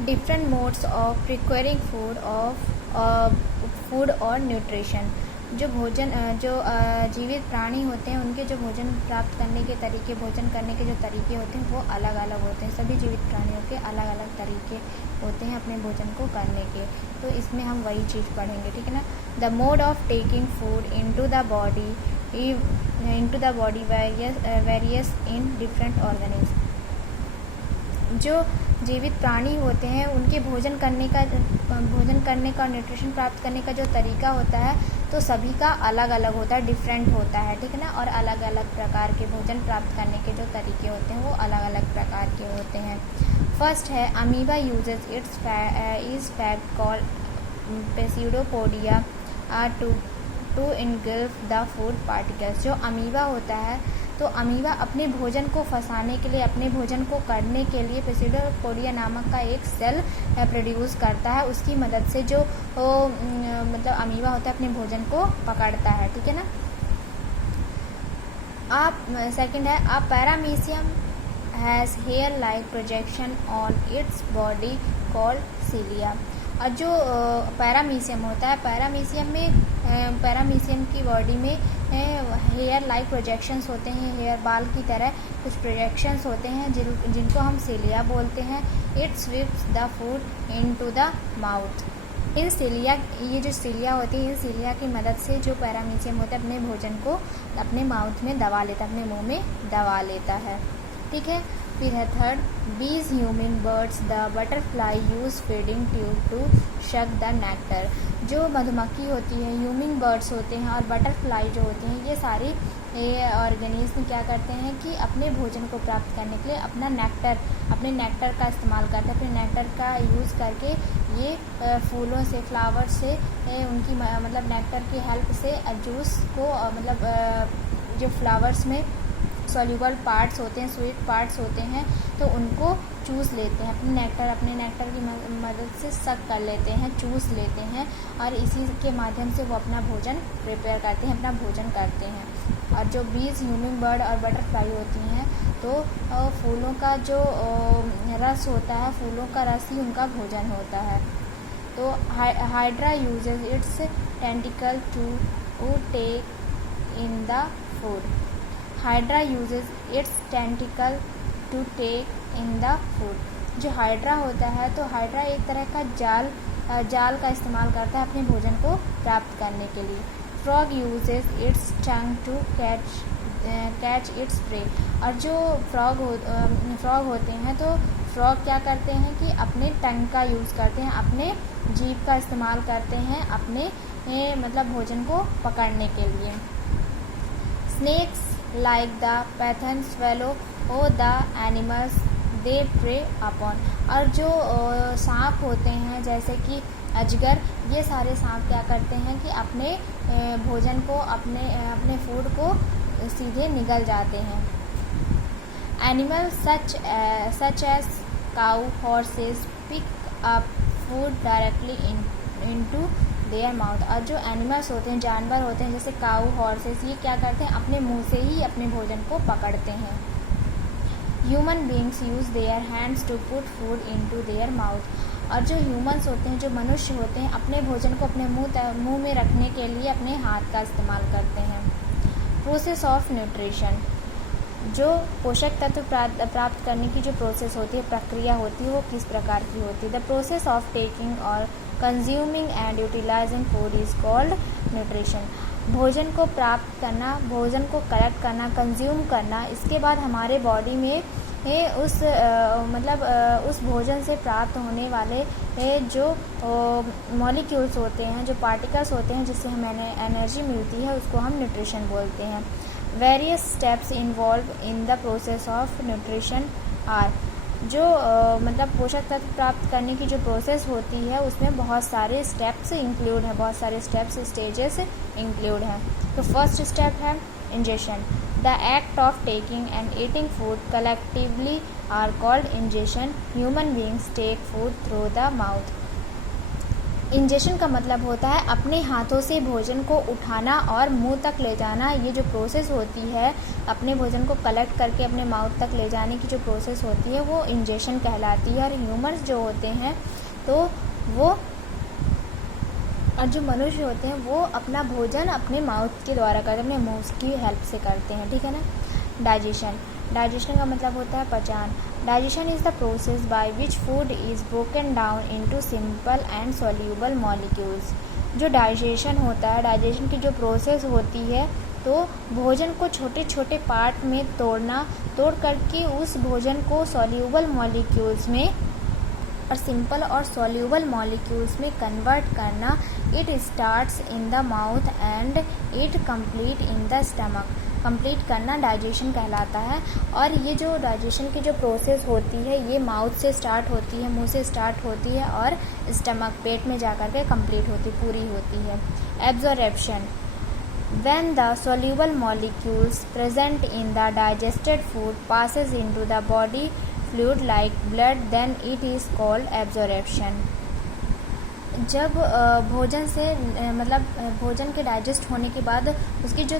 Different modes of प्रिक्वेरिंग food और nutrition. जो भोजन जीवित प्राणी होते हैं उनके जो भोजन प्राप्त करने के तरीके, भोजन करने के जो तरीके होते हैं वो अलग अलग होते हैं। सभी जीवित प्राणियों के अलग अलग तरीके होते हैं अपने भोजन को करने के। तो इसमें हम वही चीज़ पढ़ेंगे, ठीक है ना। The mode of taking food into the body various in different organism. जो जीवित प्राणी होते हैं उनके भोजन करने का न्यूट्रिशन प्राप्त करने का जो तरीका होता है तो सभी का अलग अलग होता है, डिफरेंट होता है, ठीक है ना। और अलग अलग प्रकार के भोजन प्राप्त करने के जो तरीके होते हैं वो अलग अलग प्रकार के होते हैं। फर्स्ट है amoeba uses its fat called pseudopodia to engulf the food particles. जो अमीबा होता है तो अमीबा अपने भोजन को फंसाने के लिए, अपने भोजन को करने के लिए पेसिडोपोडिया नामक का एक सेल प्रोड्यूस करता है। उसकी मदद से जो मतलब अमीबा होता है अपने भोजन को पकड़ता है, ठीक है ना। सेकंड है a paramecium has hair like projection on its body called cilia. और जो पैरामीशियम होता है, पैरामीशियम की बॉडी में हेयर लाइक प्रोजेक्शंस होते हैं, हेयर बाल की तरह कुछ प्रोजेक्शंस होते हैं जिनको हम सिलिया बोलते हैं। It sweeps the food into the mouth. In cilia, ये जो सिलिया होती है, इन सिलिया की मदद से जो पैरामीशियम होता है अपने भोजन को अपने माउथ में दबा लेता है, अपने मुंह में दबा लेता है, ठीक है। फिर है third, bees, hummingbirds, the butterfly use feeding tube to suck the nectar. जो मधुमक्खी होती है, ह्यूमिंग बर्ड्स होते हैं और बटरफ्लाई जो होती हैं, ये सारी ऑर्गेनिज्म क्या करते हैं कि अपने भोजन को प्राप्त करने के लिए अपने नेक्टर का इस्तेमाल करते हैं। अपने नेक्टर का यूज़ करके ये फूलों से, फ्लावर से उनकी मतलब नेक्टर की हेल्प से जूस को जो फ्लावर्स में सॉल्यूबल पार्ट्स होते हैं, स्वीट पार्ट्स होते हैं, तो उनको चूस लेते हैं। अपने नेक्टर की मदद से सक कर लेते हैं, चूस लेते हैं और इसी के माध्यम से वो अपना भोजन प्रिपेयर करते हैं, अपना भोजन करते हैं। और जो बीज, ह्यूमिंग बर्ड और बटरफ्लाई होती हैं तो फूलों का जो रस होता है, फूलों का रस ही उनका भोजन होता है। तो hydra uses its tentacle to take in the food. Hydra uses its tentacle to take in the food. जो हाइड्रा होता है तो हाइड्रा एक तरह का जाल का इस्तेमाल करता है अपने भोजन को प्राप्त करने के लिए। Frog uses its tongue to catch its prey. और जो फ्रॉग होते हैं तो फ्रॉग क्या करते हैं कि अपने टंग का यूज़ करते हैं, अपने जीभ का इस्तेमाल करते हैं अपने मतलब भोजन को पकड़ने के लिए। Snakes like the python swallow the animals they prey upon। और जो सांप होते हैं जैसे कि अजगर, ये सारे सांप क्या करते हैं कि अपने भोजन को, अपने फूड को सीधे निगल जाते हैं। Animal such as cow, horses pick up food directly into their mouth. और जो एनिमल्स होते हैं, जानवर होते हैं जैसे काऊ, हॉर्सेस, ये क्या करते हैं अपने मुंह से ही अपने भोजन को पकड़ते हैं। Human beings use their hands to put food into their mouth. और जो ह्यूमंस होते हैं, जो मनुष्य होते हैं, अपने भोजन को अपने मुंह में रखने के लिए अपने हाथ का इस्तेमाल करते हैं। Process of nutrition. जो पोषक तत्व प्राप्त करने की जो प्रोसेस होती है, प्रक्रिया होती है, वो किस प्रकार की होती है। द प्रोसेस ऑफ टेकिंग और consuming and utilising food is called nutrition. भोजन को प्राप्त करना, भोजन को कलेक्ट करना, कंज्यूम करना, इसके बाद हमारे बॉडी में उस भोजन से प्राप्त होने वाले जो मॉलिक्यूल्स होते हैं, जो पार्टिकल्स होते हैं जिससे हमें एनर्जी मिलती है, उसको हम न्यूट्रिशन बोलते हैं। Various steps involve in the process of nutrition are. जो मतलब पोषक तत्व प्राप्त करने की जो प्रोसेस होती है उसमें बहुत सारे स्टेप्स इंक्लूड हैं, बहुत सारे स्टेप्स, स्टेजेस इंक्लूड हैं। तो फर्स्ट स्टेप है ingestion. The act of taking and eating food collectively are called ingestion. Human beings take food through the mouth. Ingestion का मतलब होता है अपने हाथों से भोजन को उठाना और मुंह तक ले जाना। ये जो प्रोसेस होती है अपने भोजन को कलेक्ट करके अपने माउथ तक ले जाने की जो प्रोसेस होती है वो इंजेशन कहलाती है। और ह्यूमन्स जो होते हैं तो वो और जो मनुष्य होते हैं वो अपना भोजन अपने माउथ के द्वारा करते हैं, अपने मुंह की हेल्प से करते हैं, ठीक है ना। डाइजेशन, डाइजेशन का मतलब होता है पचान। Digestion is the process by which food is broken down into simple and soluble molecules. जो डाइजेशन होता है, डाइजेशन की जो प्रोसेस होती है तो भोजन को छोटे छोटे पार्ट में तोड़ करके उस भोजन को सॉल्यूबल मॉलिक्यूल्स में और सिंपल और सॉल्यूबल मॉलिक्यूल्स में कन्वर्ट करना। It starts in the mouth and it complete in the stomach. Complete करना डाइजेशन कहलाता है। और ये जो डाइजेशन की जो प्रोसेस होती है ये माउथ से स्टार्ट होती है, मुंह से स्टार्ट होती है और स्टमक पेट में जा कर के कंप्लीट पूरी होती है। Absorption, when the soluble molecules present in the digested food passes into the body fluid like blood, then it is called absorption. जब भोजन से मतलब भोजन के डाइजेस्ट होने के बाद उसकी जो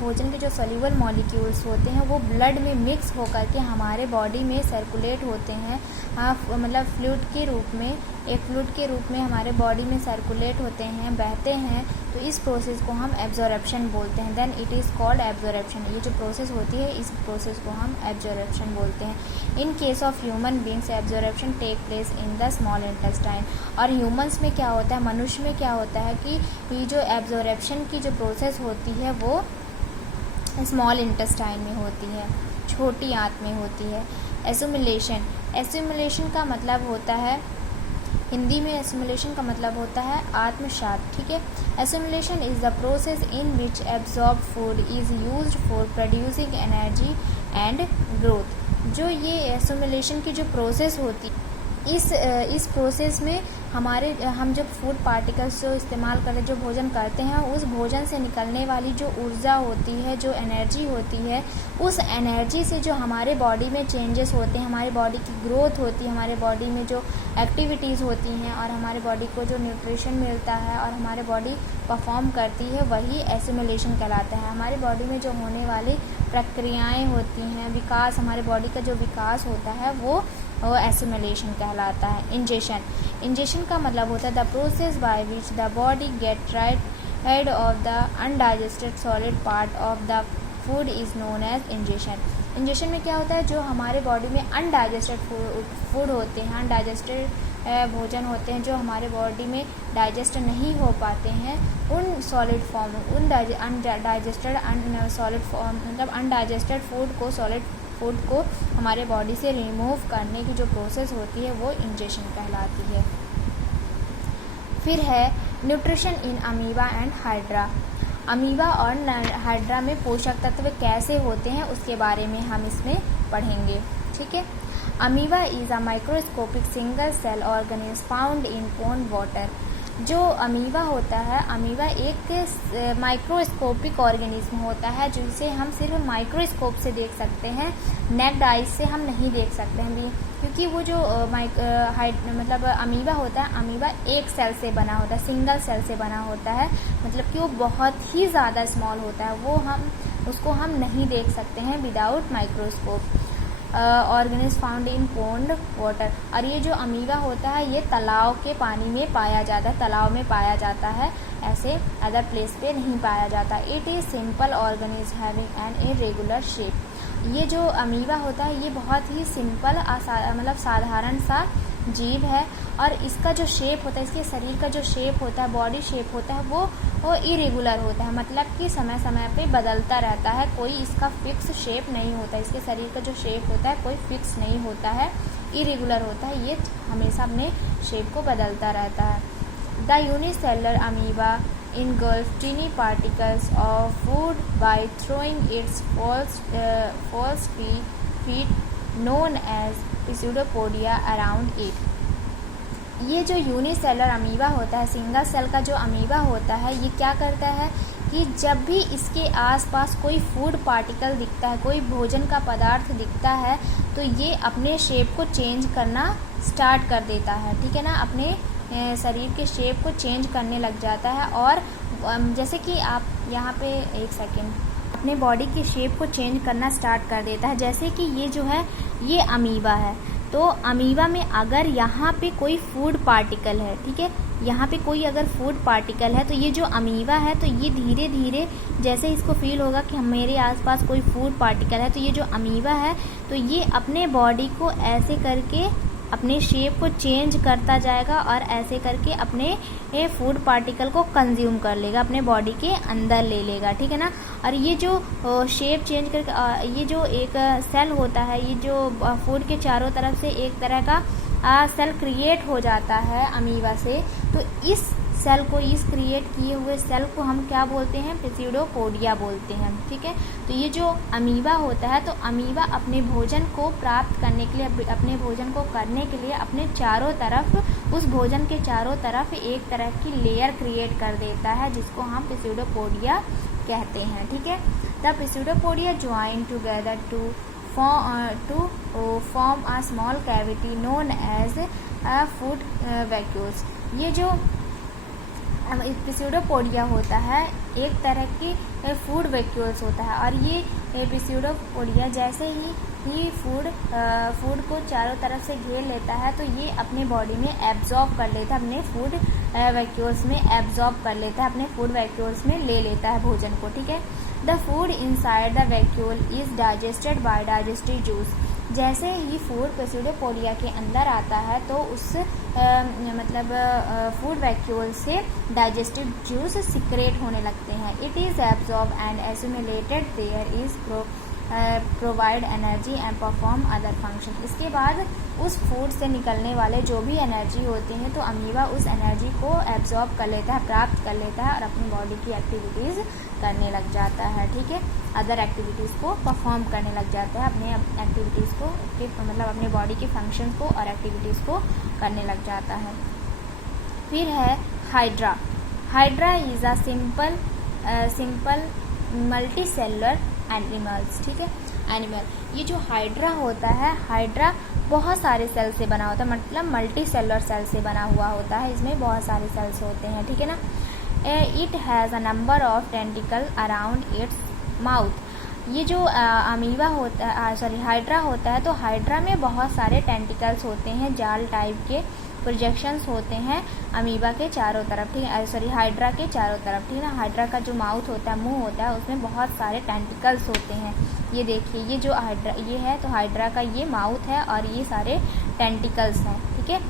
भोजन के जो सॉल्यूबल मॉलिक्यूल्स होते हैं वो ब्लड में मिक्स होकर के हमारे बॉडी में सर्कुलेट होते हैं, मतलब फ्लूइड के रूप में, एक फ्लूइड के रूप में हमारे बॉडी में सर्कुलेट होते हैं, बहते हैं। तो इस प्रोसेस को हम एब्जॉर्प्शन बोलते हैं। Then it is called absorption. ये जो प्रोसेस होती है इस प्रोसेस को हम एब्जॉर्प्शन बोलते हैं। In case of human beings absorption take place in the small intestine. और ह्यूमंस में क्या होता है, मनुष्य में क्या होता है कि ये जो एब्जॉर्प्शन की जो प्रोसेस होती है वो स्मॉल इंटेस्टाइन में होती है, छोटी आंत में होती है। एसिमुलेशन, एसिमुलेशन का मतलब होता है, हिंदी में एसिमुलेशन का मतलब होता है आत्मसात, ठीक है। Assimilation is the process in which absorb food is used for producing energy and growth. जो ये एसिमुलेशन की जो प्रोसेस होती इस प्रोसेस में हम जब फूड पार्टिकल्स जो इस्तेमाल करते, जो भोजन करते हैं, उस भोजन से निकलने वाली जो ऊर्जा होती है, जो एनर्जी होती है, उस एनर्जी से जो हमारे बॉडी में चेंजेस होते हैं, हमारी बॉडी की ग्रोथ होती है, हमारे बॉडी में जो एक्टिविटीज़ होती हैं और हमारे बॉडी को जो न्यूट्रिशन मिलता है और हमारे बॉडी परफॉर्म करती है, वही एसिमुलेशन कहलाता है। हमारी बॉडी में जो होने वाली प्रक्रियाएं होती हैं, विकास, हमारे बॉडी का जो विकास होता है वो एसिमुलेशन कहलाता है। इंजेशन, इंजेशन का मतलब होता है the process by which the body get rid of the undigested solid part of the food is known as ingestion. Ingestion में क्या होता है, जो हमारे बॉडी में अनडाइजेस्टेड फूड होते हैं, अनडाइजेस्टेड भोजन होते हैं, जो हमारे बॉडी में डाइजेस्ट नहीं हो पाते हैं, उन सॉलिड फॉर्म, उन अनडाइजेस्टेड सॉलिड फॉर्म मतलब अनडाइजेस्टेड फूड को हमारे बॉडी से रिमूव करने की जो प्रोसेस होती है वो इंजेशन कहलाती है। फिर है nutrition in amoeba and hydra. Amoeba और हाइड्रा में पोषक तत्व कैसे होते हैं उसके बारे में हम इसमें पढ़ेंगे, ठीक है। Amoeba is a microscopic single cell organism found in pond water. जो अमीबा होता है, अमीबा एक माइक्रोस्कोपिक ऑर्गेनिज्म होता है जिसे हम सिर्फ माइक्रोस्कोप से देख सकते हैं, नेक्ड आइज से हम नहीं देख सकते हैं भी, क्योंकि वो जो मतलब अमीबा होता है, अमीबा एक सेल से बना होता है, सिंगल सेल से बना होता है, मतलब कि वो बहुत ही ज़्यादा स्मॉल होता है, उसको हम नहीं देख सकते हैं without microscope. Organism found in pond water. और ये जो अमीबा होता है ये तालाब के पानी में पाया जाता है, तालाब में पाया जाता है, ऐसे अदर प्लेस पे नहीं पाया जाता। It is simple organism having an irregular shape. ये जो अमीबा होता है ये बहुत ही सिंपल मतलब साधारण सा जीव है और इसका जो शेप होता है, इसके शरीर का जो शेप होता है, बॉडी शेप होता है वो इरेगुलर होता है, मतलब कि समय समय पे बदलता रहता है, कोई इसका फिक्स शेप नहीं होता। इसके शरीर का जो शेप होता है कोई फिक्स नहीं होता है, इरेगुलर होता है, ये हमेशा अपने शेप को बदलता रहता है। The unicellular amoeba engulf tiny particles of food by throwing its false feet known as pseudopodia around it. ये जो यूनिसेलर अमीबा होता है, सिंगल सेल का जो अमीबा होता है, ये क्या करता है कि जब भी इसके आसपास कोई फूड पार्टिकल दिखता है, कोई भोजन का पदार्थ दिखता है, तो ये अपने शेप को चेंज करना स्टार्ट कर देता है, ठीक है ना, अपने शरीर के शेप को चेंज करने लग जाता है। और जैसे कि आप यहाँ पे एक सेकेंड, अपने बॉडी की शेप को चेंज करना स्टार्ट कर देता है। जैसे कि ये जो है ये अमीबा है, तो अमीबा में अगर यहाँ पे कोई फूड पार्टिकल है, ठीक है, यहाँ पे कोई अगर फूड पार्टिकल है तो ये जो अमीबा है तो ये धीरे धीरे जैसे इसको फील होगा कि मेरे आसपास कोई फूड पार्टिकल है, तो ये जो अमीबा है तो ये अपने बॉडी को ऐसे करके अपने शेप को चेंज करता जाएगा और ऐसे करके अपने फूड पार्टिकल को कंज्यूम कर लेगा, अपने बॉडी के अंदर ले लेगा, ठीक है ना। और ये जो शेप चेंज करके ये जो एक सेल होता है, ये जो फूड के चारों तरफ से एक तरह का सेल क्रिएट हो जाता है अमीबा से, तो इस सेल को, इस क्रिएट किए हुए सेल को हम क्या बोलते हैं, प्सिडोपोडिया बोलते हैं, ठीक है। तो ये जो अमीबा होता है, तो अमीबा अपने भोजन को प्राप्त करने के लिए, अपने भोजन को करने के लिए अपने चारों तरफ, उस भोजन के चारों तरफ एक तरह की लेयर क्रिएट कर देता है, जिसको हम प्सिडोपोडिया कहते हैं, ठीक है। The pseudopodia join together to form a small cavity known as a food vacuole। ये जो प्सिडोपोडिया होता है एक तरह की फूड वैक्यूल्स होता है, और ये प्सिडोपोडिया जैसे ही फूड को चारों तरफ से घेर लेता है तो ये अपने बॉडी में एब्जॉर्ब कर लेता है, अपने फूड वैक्यूल्स में एब्जॉर्ब कर लेता है, अपने फूड वैक्यूल्स में ले लेता है भोजन को, ठीक है। The food inside the vacuole is digested by digestive juice. जैसे ही फूड प्सिडोपोडिया के अंदर आता है तो उस फूड वैक्यूल से डाइजेस्टिव जूस सिक्रेट होने लगते हैं। It is absorb and assimilated there is provide energy and perform other function. इसके बाद उस फूड से निकलने वाले जो भी एनर्जी होती हैं तो अमीबा उस एनर्जी को एब्जॉर्ब कर लेता है, प्राप्त कर लेता है और अपनी बॉडी की एक्टिविटीज़ करने लग जाता है, ठीक है, अदर एक्टिविटीज़ को परफॉर्म करने लग जाता है, अपने एक्टिविटीज़ को अपने बॉडी के फंक्शन को और एक्टिविटीज़ को करने लग जाता है। फिर है hydra. Hydra is a simple multi cellular animals, ठीक है, एनिमल। ये जो हाइड्रा होता है, हाइड्रा बहुत सारे सेल से बना होता है, मतलब मल्टी सेलुलर सेल से बना हुआ होता है, इसमें बहुत सारे सेल्स होते हैं, ठीक है ना। It has a number of tentacle around its mouth. ये जो अमीबा होता है, हाइड्रा होता है, तो हाइड्रा में बहुत सारे टेंटिकल्स होते हैं, जाल टाइप के प्रोजेक्शंस होते हैं अमीबा के चारों तरफ, ठीक है, हाइड्रा के चारों तरफ, ठीक है ना। हाइड्रा का जो माउथ होता है, मुंह होता है, उसमें बहुत सारे टेंटिकल्स होते हैं। ये देखिए, ये जो हाइड्रा ये है, तो हाइड्रा का ये माउथ है और ये सारे टेंटिकल्स हैं, ठीक है।